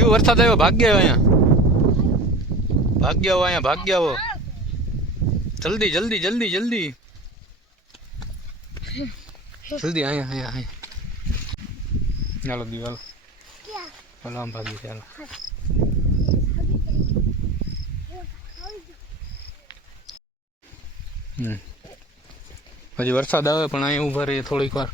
क्यों वरसाद आयो भाग गया अँ भाग गया हो अँ भाग गया हो जल्दी जल्दी जल्दी जल्दी जल्दी आया आया आया चलो दीवाल चलो हम भागी चलो हजी वरसाद आवे पण अँ उभा रही थोड़ीक वार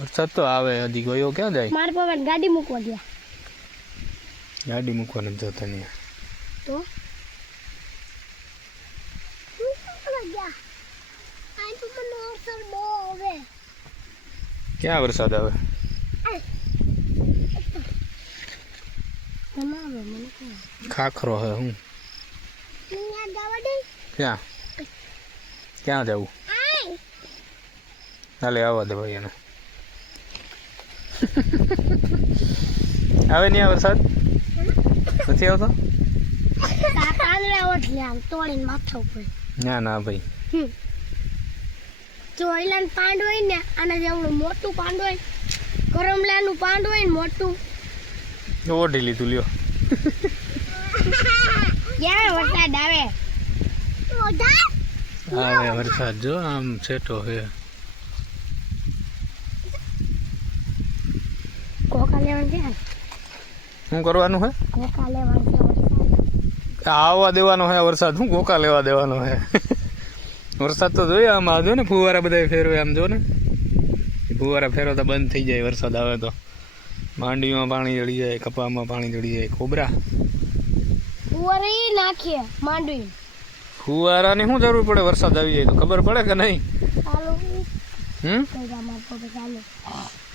वरसाद तो आवे हजी गयो क्या जाए मार पवन गाड़ी मूकवा दिया गाड़ी मूकवा नहीं जता नहीं तो क्या वरसाद आवे खाखरो है हूँ क्या क्या जाऊ हाले आवा दे भाई ने आवे नहीं आ वरसाद નથી આવતો પાંદડા ઓઢલે આમ તોડીને માથા ઉપર ના ના ભાઈ જો એલાન પાંડ હોય ને આના જેવડું મોટું પાંડ હોય કરમલાનું પાંડ હોય ને મોટું ઓઢી લીધું લ્યો ક્યાં વરસાદ આવે આવે વરસાદ જો આમ છેટો હે કોકા લેવાનું છે શું કરવાનું હે કોકા લેવાનું છે આવવા દેવાનો હે વરસાદ શું કોકા લેવા દેવાનો હે વરસાદ તો જોઈએ આમ આ જો ને ફુવારા બધા ફેરવે આમ જો ને ફુવારા ફેરવતા બંધ થઈ જાય વરસાદ આવે તો માંડવીમાં પાણી ચડી જાય કપામાં પાણી ચડી જાય કોબરા ફુવારા ઈ નાખીએ માંડવી ફુવારાની શું જરૂર પડે વરસાદ આવી જાય તો ખબર પડે કે નહીં ચાલો હમ ચાલો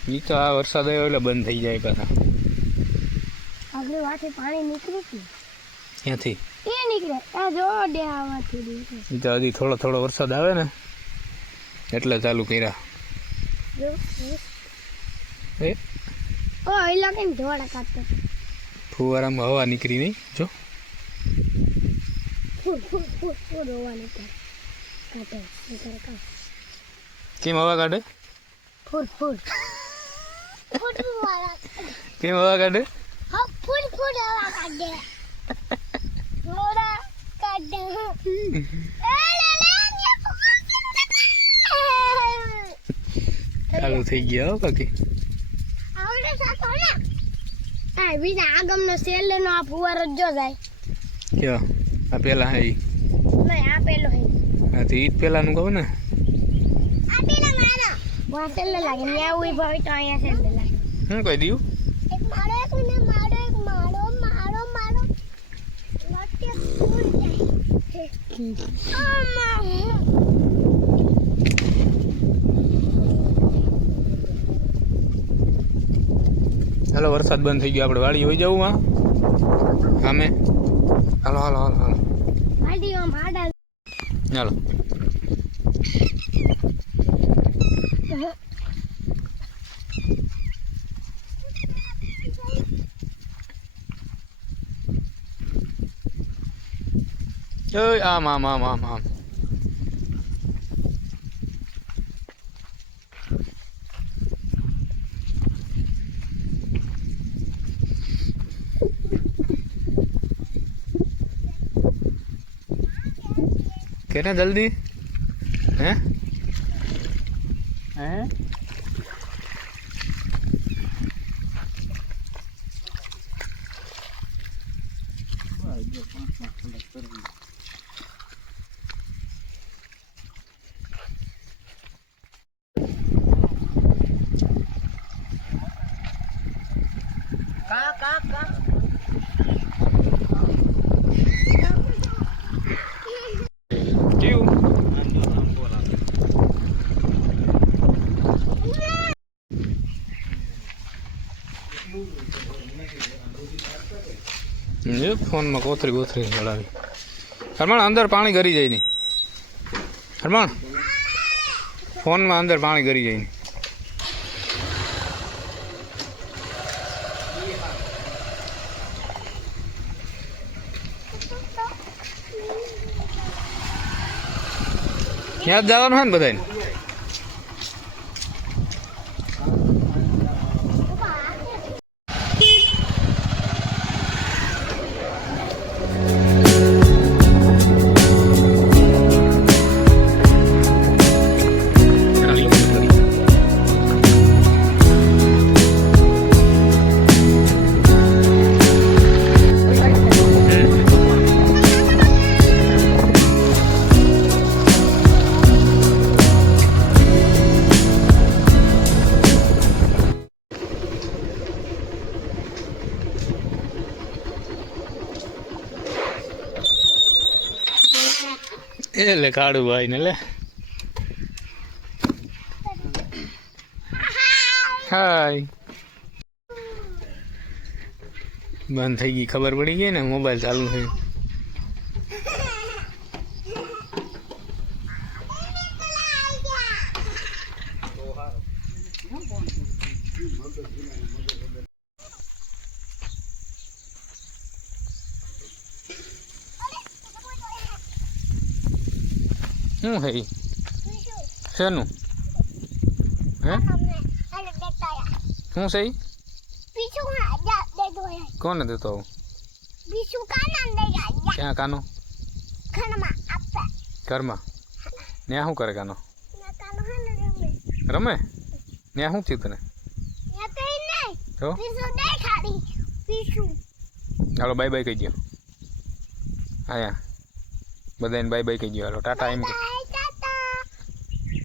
ઈ તો આ વરસાદ આવ્યો એટલે બંધ થઈ જાય પાછા આગળ વાથી પાણી નીકળ્યું છે ત્યાંથી એ નીકળે આ જો ડેહાવાથી નીકળે ઈ તો હજી થોડો થોડો વરસાદ આવે ને એટલે ચાલુ કર્યા જો એ ઓ એલા કેમ ધોળા કાઢતો ફુવારામાં હવા નીકળી નહીં જો ફૂલ હોવાની કાઢે નીકળે કાઢ કેમ હવા કાઢે ફૂલ ફૂલ ફૂલ કેમ હવા કાઢે હા ફૂલ ફૂલ હવા કાઢે મોડા કાઢે ચાલુ થઈ ગયા હો બાકી આવડે સાતો ને આ બીજા આગમનો સેલ નો આ ફુવારો જો જાય કયો આ પેલા હે નહીં આ પેલો હે આ તો ઈ પેલાનું કહું ને આ પેલા મારો વા સેલ લાગે ને આવું ભાઈ તો અહીંયા સેલ લાગે હું કહી દઉં એક મારો એક ને મારો એક મારો મારો મારો લટકે ફૂલ જાય હાલો વરસાદ બંધ થઈ ગયો આપણે વાડી હોઈ જવું માં સામે હાલો હાલો હાલો હાલો વાડીમાં ભાડા હાલો આમ આમ આમ આમ આમ कहना जल्दी हैं हैं क्यों ये फोन में कोथरी कोथरी चढ़ावी हरमण अंदर पानी गरी जाए नहीं हरमण फोन में अंदर पानी गरी जाए नहीं याद जवान है बधाई એટલે કાળું ભાઈ ને લે હાય બંધ થઈ ગઈ ખબર પડી ગઈ ને મોબાઈલ ચાલુ થઈ શું હે ઈ? શેનું હે શું છે ઈ? કોને દેતો આવું ક્યાં કાનો ઘરમાં ત્યાં શું કરે કાનો રમે ત્યાં શું થયું તને તો હાલો બાય બાય કહી દો હા બધાને બાય બાય કહી દો હાલો ટાટા એમ કે